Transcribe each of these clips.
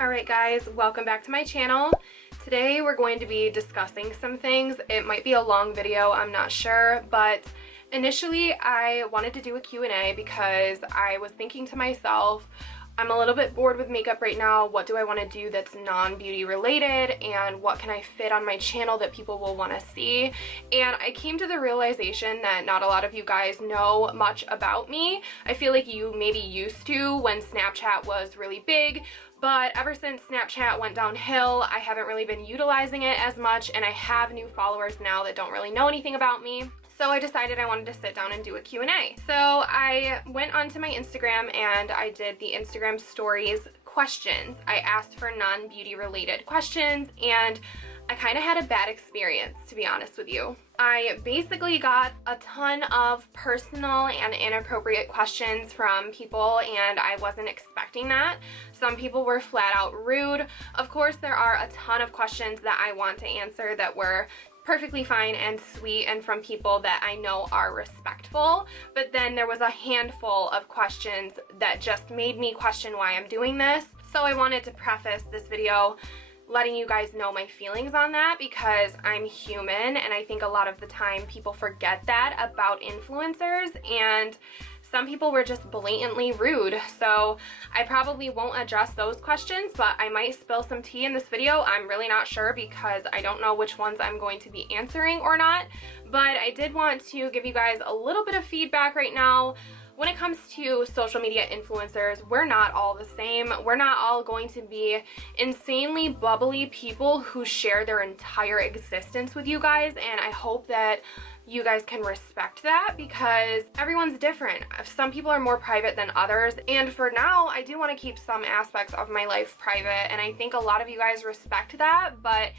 Alright guys, welcome back to my channel. Today we're going to be discussing some things. It might be a long video, I'm not sure, but initially I wanted to do a Q&A because I was thinking to myself, I'm a little bit bored with makeup right now. What do I want to do that's non-beauty related, and what can I fit on my channel that people will want to see? And I came to the realization that not a lot of you guys know much about me. I feel like you maybe used to when Snapchat was really big, but ever since Snapchat went downhill, I haven't really been utilizing it as much, and I have new followers now that don't really know anything about me. So I decided I wanted to sit down and do a Q&A. So I went onto my Instagram and I did the Instagram stories questions. I asked for non-beauty related questions and I kind of had a bad experience, to be honest with you. I basically got a ton of personal and inappropriate questions from people, and I wasn't expecting that. Some people were flat out rude. Of course, there are a ton of questions that I want to answer that were perfectly fine and sweet and from people that I know are respectful, but then there was a handful of questions that just made me question why I'm doing this. So I wanted to preface this video letting you guys know my feelings on that, because I'm human and I think a lot of the time people forget that about influencers, and some people were just blatantly rude. So I probably won't address those questions, but I might spill some tea in this video. I'm really not sure because I don't know which ones I'm going to be answering or not. But I did want to give you guys a little bit of feedback right now. When it comes to social media influencers, we're not all the same. We're not all going to be insanely bubbly people who share their entire existence with you guys, and I hope that you guys can respect that because everyone's different. Some people are more private than others, and for now I do want to keep some aspects of my life private, and I think a lot of you guys respect that, but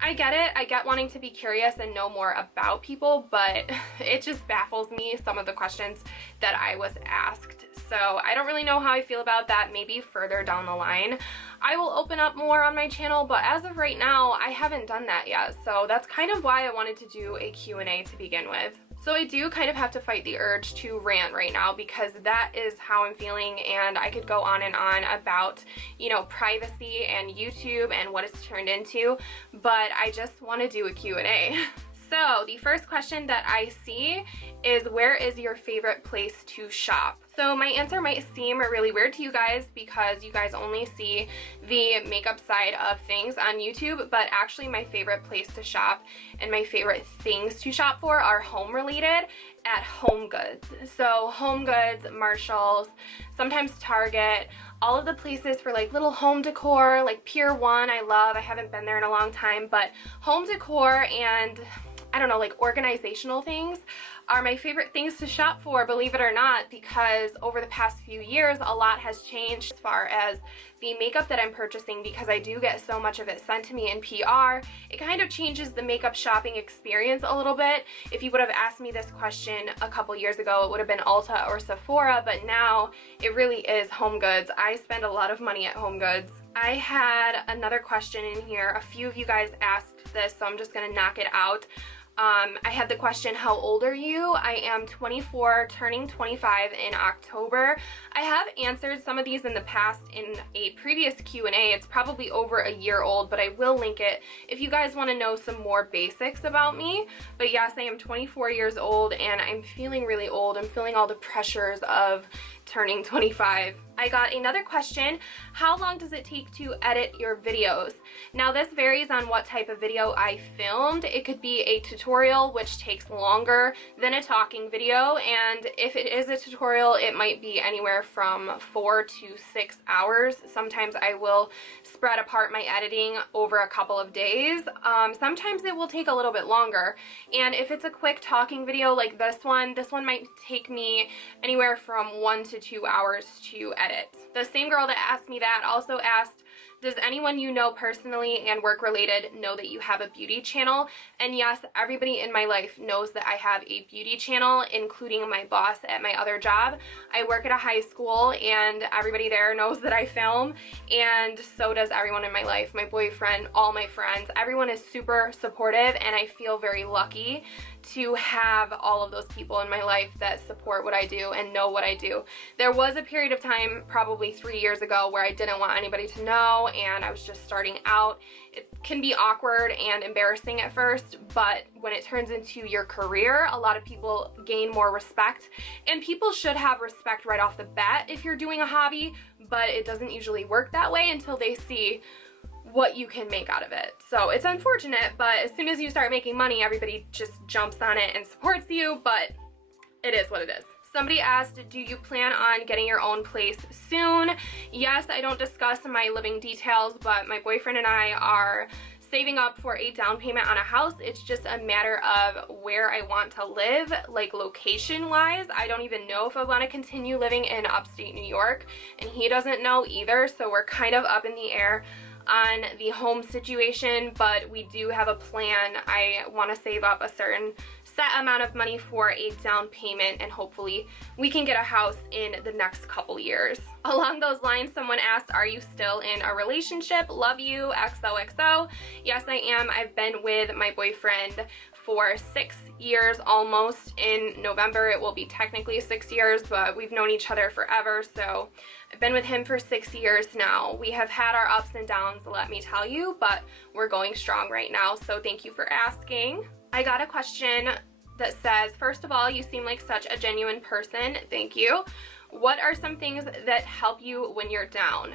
I get it. I get wanting to be curious and know more about people, but it just baffles me, some of the questions that I was asked. So I don't really know how I feel about that. Maybe further down the line I will open up more on my channel, but as of right now I haven't done that yet. So that's kind of why I wanted to do a Q&A to begin with. So I do kind of have to fight the urge to rant right now because that is how I'm feeling, and I could go on and on about, you know, privacy and YouTube and what it's turned into, but I just want to do a Q&A. So the first question that I see is, where is your favorite place to shop? So my answer might seem really weird to you guys because you guys only see the makeup side of things on YouTube, but actually my favorite place to shop and my favorite things to shop for are home related at Home Goods. So Home Goods, Marshalls, sometimes Target, all of the places for like little home decor, like Pier 1 I love. I haven't been there in a long time, but home decor and I don't know, like organizational things are my favorite things to shop for, believe it or not, because over the past few years a lot has changed as far as the makeup that I'm purchasing, because I do get so much of it sent to me in PR. It kind of changes the makeup shopping experience a little bit. If you would have asked me this question a couple years ago, it would have been Ulta or Sephora, but now it really is Home Goods. I spend a lot of money at Home Goods. I had another question in here. A few of you guys asked this, so I'm just gonna knock it out. I had the question, how old are you? I am 24, turning 25 in October. I have answered some of these in the past in a previous Q&A. It's probably over a year old, but I will link it if you guys want to know some more basics about me. But yes, I am 24 years old and I'm feeling really old. I'm feeling all the pressures of turning 25. I got another question, how long does it take to edit your videos? Now this varies on what type of video I filmed. It could be a tutorial, which takes longer than a talking video, and if it is a tutorial it might be anywhere from 4 to 6 hours. Sometimes I will spread apart my editing over a couple of days. Sometimes it will take a little bit longer, and if it's a quick talking video like this one might take me anywhere from 1 to 2 hours to edit. The same girl that asked me that also asked, does anyone you know personally and work related know that you have a beauty channel? And yes, everybody in my life knows that I have a beauty channel, including my boss at my other job. I work at a high school and everybody there knows that I film, and so does everyone in my life. My boyfriend, all my friends, everyone is super supportive, and I feel very lucky to have all of those people in my life that support what I do and know what I do. There was a period of time, probably 3 years ago, where I didn't want anybody to know, now and I was just starting out. It can be awkward and embarrassing at first, but when it turns into your career, a lot of people gain more respect, and people should have respect right off the bat if you're doing a hobby, but it doesn't usually work that way until they see what you can make out of it. So it's unfortunate, but as soon as you start making money, everybody just jumps on it and supports you, but it is what it is. Somebody asked, do you plan on getting your own place soon? Yes, I don't discuss my living details, but my boyfriend and I are saving up for a down payment on a house. It's just a matter of where I want to live, like location wise. I don't even know if I want to continue living in upstate New York, and he doesn't know either, so we're kind of up in the air on the home situation, but we do have a plan. I want to save up a certain set amount of money for a down payment, and hopefully we can get a house in the next couple years. Along those lines, someone asked, are you still in a relationship? Love you, XOXO. Yes, I am. I've been with my boyfriend for 6 years almost. In November it will be technically 6 years, but we've known each other forever, so I've been with him for 6 years now. We have had our ups and downs, let me tell you, but we're going strong right now, so thank you for asking. I got a question that says, first of all, you seem like such a genuine person. Thank you. What are some things that help you when you're down?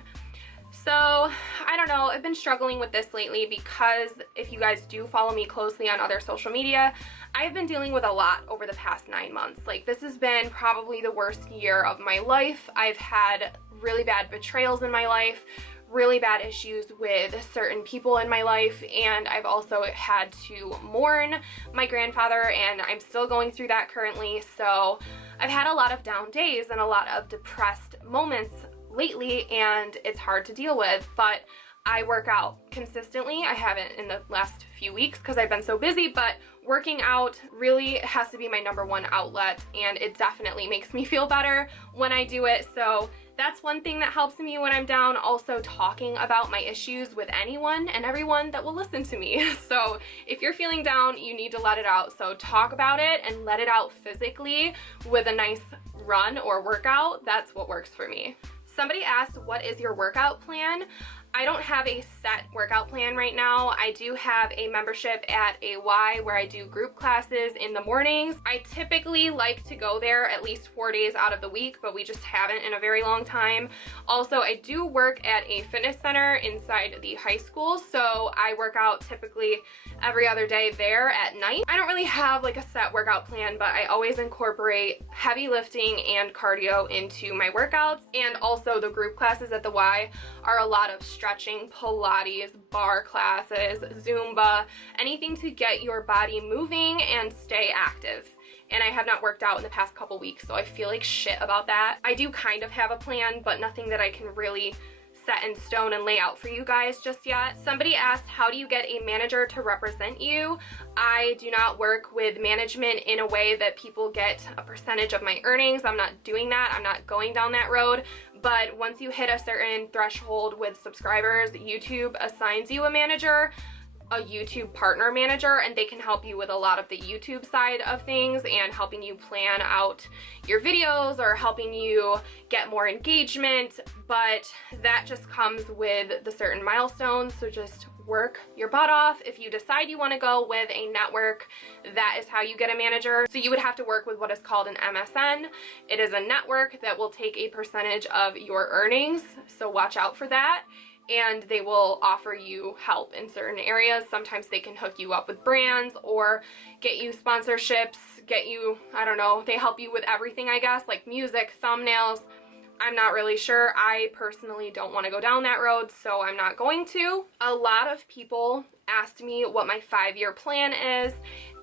So, I don't know, I've been struggling with this lately because if you guys do follow me closely on other social media, I've been dealing with a lot over the past 9 months. Like, this has been probably the worst year of my life. I've had really bad betrayals in my life, really bad issues with certain people in my life, and I've also had to mourn my grandfather, and I'm still going through that currently. So I've had a lot of down days and a lot of depressed moments lately, and it's hard to deal with, but I work out consistently. I haven't in the last few weeks because I've been so busy, but working out really has to be my #1 outlet, and it definitely makes me feel better when I do it. So that's one thing that helps me when I'm down. Also, talking about my issues with anyone and everyone that will listen to me. So if you're feeling down, you need to let it out. So talk about it and let it out physically with a nice run or workout. That's what works for me. Somebody asked, what is your workout plan? I don't have a set workout plan right now. I do have a membership at AY where I do group classes in the mornings. I typically like to go there at least 4 days out of the week, but we just haven't in a very long time. Also, I do work at a fitness center inside the high school, so I work out typically every other day there at night. I don't really have like a set workout plan, but I always incorporate heavy lifting and cardio into my workouts. And also the group classes at the Y are a lot of stretching, Pilates, bar classes, Zumba, anything to get your body moving and stay active. And I have not worked out in the past couple weeks, so I feel like shit about that. I do kind of have a plan, but nothing that I can really set in stone and lay out for you guys just yet. Somebody asked, how do you get a manager to represent you? I do not work with management in a way that people get a percentage of my earnings. I'm not doing that. I'm not going down that road. But once you hit a certain threshold with subscribers, YouTube assigns you a manager, a YouTube partner manager, and they can help you with a lot of the YouTube side of things and helping you plan out your videos or helping you get more engagement. But that just comes with the certain milestones, so just work your butt off. If you decide you want to go with a network, that is how you get a manager. So you would have to work with what is called an MSN. It is a network that will take a percentage of your earnings, so watch out for that. And they will offer you help in certain areas. Sometimes they can hook you up with brands or get you sponsorships, get you, I don't know, they help you with everything, I guess, like music, thumbnails. I'm not really sure. I personally don't want to go down that road, so I'm not going to. A lot of people asked me what my 5-year plan is,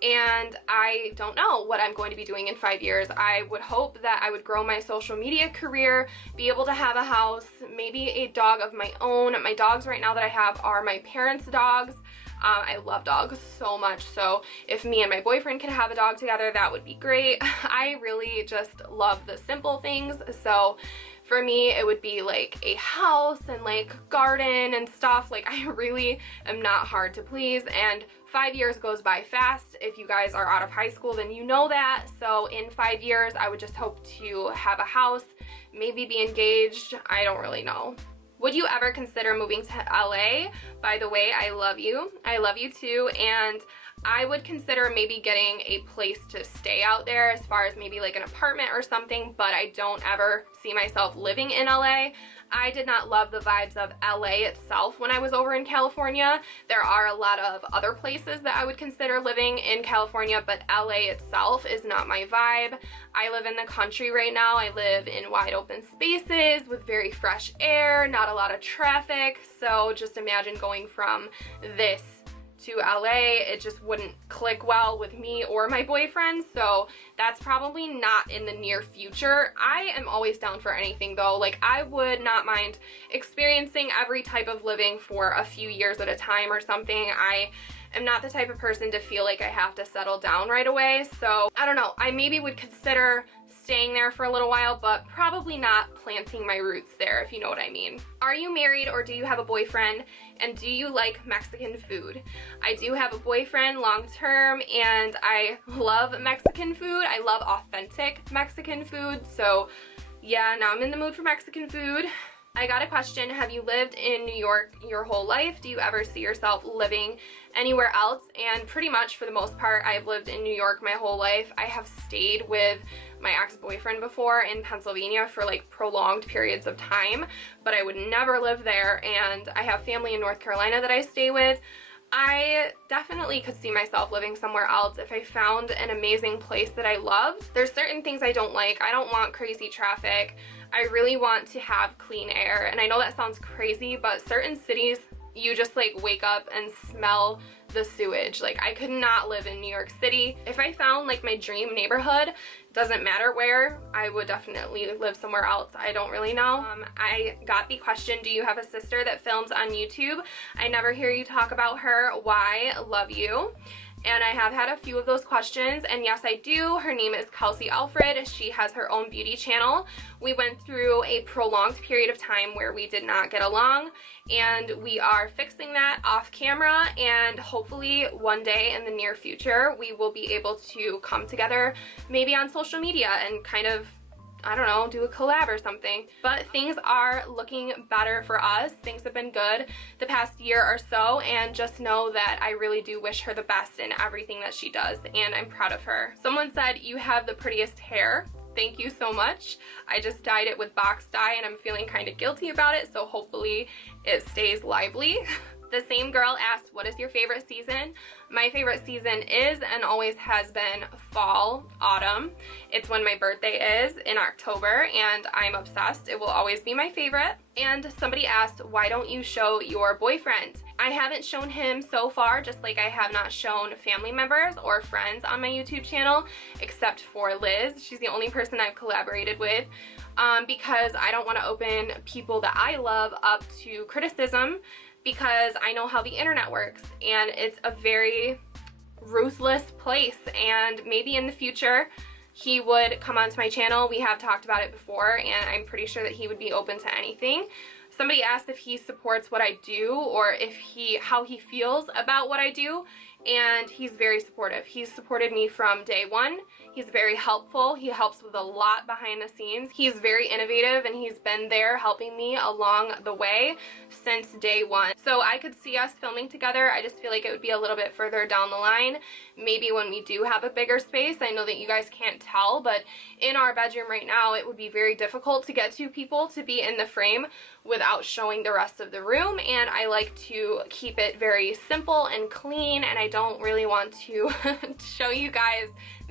and I don't know what I'm going to be doing in 5 years. I would hope that I would grow my social media career, be able to have a house, maybe a dog of my own. My dogs right now that I have are my parents' dogs. I love dogs so much, so if me and my boyfriend can have a dog together, that would be great. I really just love the simple things, so for me it would be like a house and like garden and stuff. Like, I really am not hard to please, and 5 years goes by fast. If you guys are out of high school, then you know that. So in 5 years I would just hope to have a house, maybe be engaged. I don't really know. Would you ever consider moving to LA? By the way, I love you. I love you too, and I would consider maybe getting a place to stay out there as far as maybe like an apartment or something, but I don't ever see myself living in LA. I did not love the vibes of LA itself when I was over in California. There are a lot of other places that I would consider living in California, but LA itself is not my vibe. I live in the country right now. I live in wide open spaces with very fresh air, not a lot of traffic. So just imagine going from this to LA, it just wouldn't click well with me or my boyfriend, so that's probably not in the near future. I am always down for anything though. Like, I would not mind experiencing every type of living for a few years at a time or something. I am not the type of person to feel like I have to settle down right away, so I don't know. I maybe would consider staying there for a little while, but probably not planting my roots there, if you know what I mean. Are you married or do you have a boyfriend, and do you like Mexican food? I do have a boyfriend long term, and I love Mexican food. I love authentic Mexican food, so yeah, now I'm in the mood for Mexican food. I got a question. Have you lived in New York your whole life? Do you ever see yourself living anywhere else? And pretty much for the most part, I've lived in New York my whole life. I have stayed with my ex-boyfriend before in Pennsylvania for like prolonged periods of time, but I would never live there. And I have family in North Carolina that I stay with. I definitely could see myself living somewhere else if I found an amazing place that I loved. There's certain things I don't like. I don't want crazy traffic. I really want to have clean air. And I know that sounds crazy, but certain cities, you just like wake up and smell the sewage. Like, I could not live in New York City. If I found like my dream neighborhood, doesn't matter where, I would definitely live somewhere else. I don't really know. I got the question, do you have a sister that films on YouTube? I never hear you talk about her. Why? Love you. And I have had a few of those questions, and yes, I do. Her name is Kelsey Alfred. She has her own beauty channel. We went through a prolonged period of time where we did not get along, and we are fixing that off camera, and hopefully one day in the near future we will be able to come together maybe on social media and kind of, I don't know, do a collab or something. But things are looking better for us. Things have been good the past year or so, and just know that I really do wish her the best in everything that she does, and I'm proud of her. Someone said, you have the prettiest hair. Thank you so much. I just dyed it with box dye and I'm feeling kind of guilty about it, so hopefully it stays lively. The same girl asked, what is your favorite season? My favorite season is and always has been fall, autumn. It's when my birthday is in October, and I'm obsessed. It will always be my favorite. And somebody asked, why don't you show your boyfriend? I haven't shown him so far, just like I have not shown family members or friends on my YouTube channel, except for Liz. She's the only person I've collaborated with, because I don't want to open people that I love up to criticism, because I know how the internet works, and it's a very ruthless place. And maybe in the future he would come onto my channel. We have talked about it before, and I'm pretty sure that he would be open to anything. Somebody asked if he supports what I do, or if how he feels about what I do, and he's very supportive. He's supported me from day one. He's very helpful. He helps with a lot behind the scenes. He's very innovative, and he's been there helping me along the way since day one. So I could see us filming together. I just feel like it would be a little bit further down the line, maybe when we do have a bigger space. I know that you guys can't tell, but in our bedroom right now, it would be very difficult to get two people to be in the frame without showing the rest of the room, and I like to keep it very simple and clean, and I don't really want to show you guys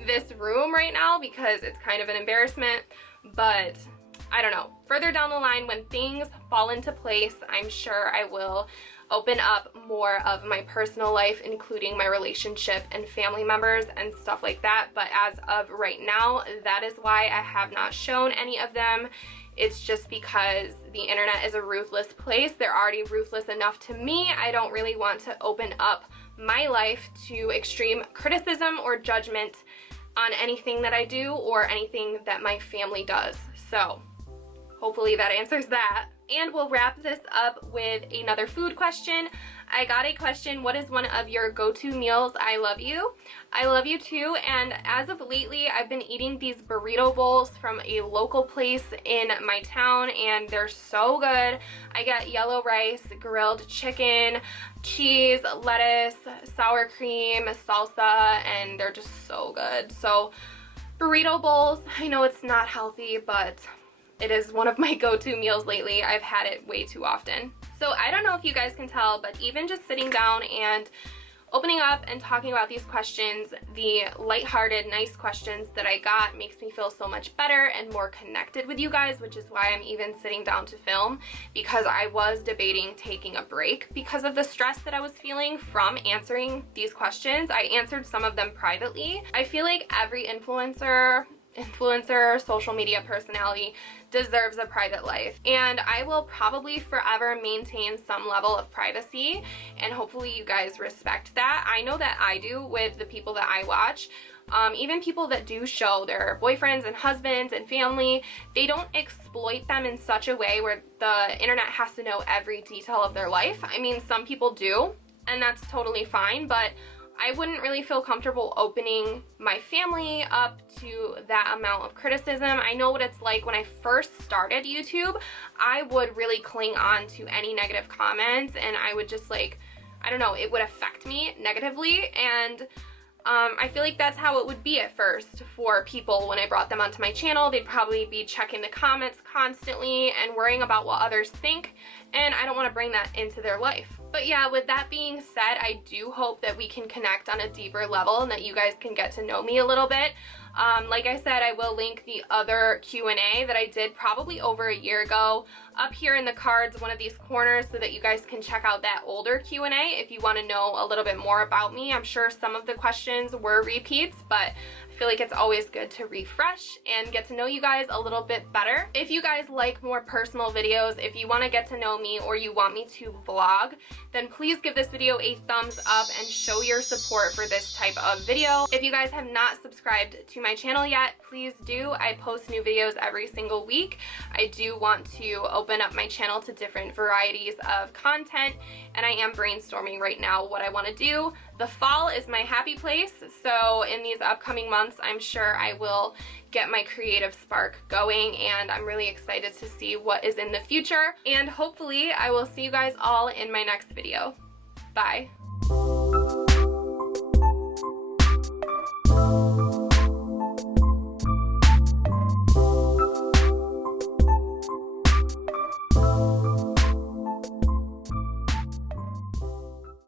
this room right now because it's kind of an embarrassment. But I don't know, further down the line when things fall into place, I'm sure I will open up more of my personal life, including my relationship and family members and stuff like that. But as of right now, that is why I have not shown any of them. It's just because the internet is a ruthless place. They're already ruthless enough to me. I don't really want to open up my life to extreme criticism or judgment on anything that I do or anything that my family does. So hopefully that answers that. And we'll wrap this up with another food question. I got a question, what is one of your go-to meals? I love you. I love you too, and as of lately, I've been eating these burrito bowls from a local place in my town, and they're so good. I get yellow rice, grilled chicken, cheese, lettuce, sour cream, salsa, and they're just so good. So burrito bowls, I know it's not healthy, but it is one of my go-to meals lately. I've had it way too often. So I don't know if you guys can tell, but even just sitting down and opening up and talking about these questions, the lighthearted, nice questions that I got makes me feel so much better and more connected with you guys, which is why I'm even sitting down to film, because I was debating taking a break because of the stress that I was feeling from answering these questions. I answered some of them privately. I feel like every influencer, social media personality deserves a private life, and I will probably forever maintain some level of privacy, and hopefully you guys respect that. I know that I do with the people that I watch. Even people that do show their boyfriends and husbands and family, they don't exploit them in such a way where the internet has to know every detail of their life. I mean, some people do, and that's totally fine, but I wouldn't really feel comfortable opening my family up to that amount of criticism. I know what it's like when I first started YouTube. I would really cling on to any negative comments, and I would just like, I don't know, it would affect me negatively, and I feel like that's how it would be at first for people when I brought them onto my channel. They'd probably be checking the comments constantly and worrying about what others think, and I don't want to bring that into their life. But yeah, with that being said, I do hope that we can connect on a deeper level and that you guys can get to know me a little bit. Like I said, I will link the other Q&A that I did probably over a year ago up here in the cards, one of these corners, so that you guys can check out that older Q&A if you want to know a little bit more about me. I'm sure some of the questions were repeats, but I feel like it's always good to refresh and get to know you guys a little bit better. If you guys like more personal videos, if you want to get to know me or you want me to vlog, then please give this video a thumbs up and show your support for this type of video. If you guys have not subscribed to my channel yet, please do. I post new videos every single week. I do want to open up my channel to different varieties of content, and I am brainstorming right now what I want to do. The fall is my happy place, so in these upcoming months, I'm sure I will get my creative spark going, and I'm really excited to see what is in the future, and hopefully I will see you guys all in my next video. Bye.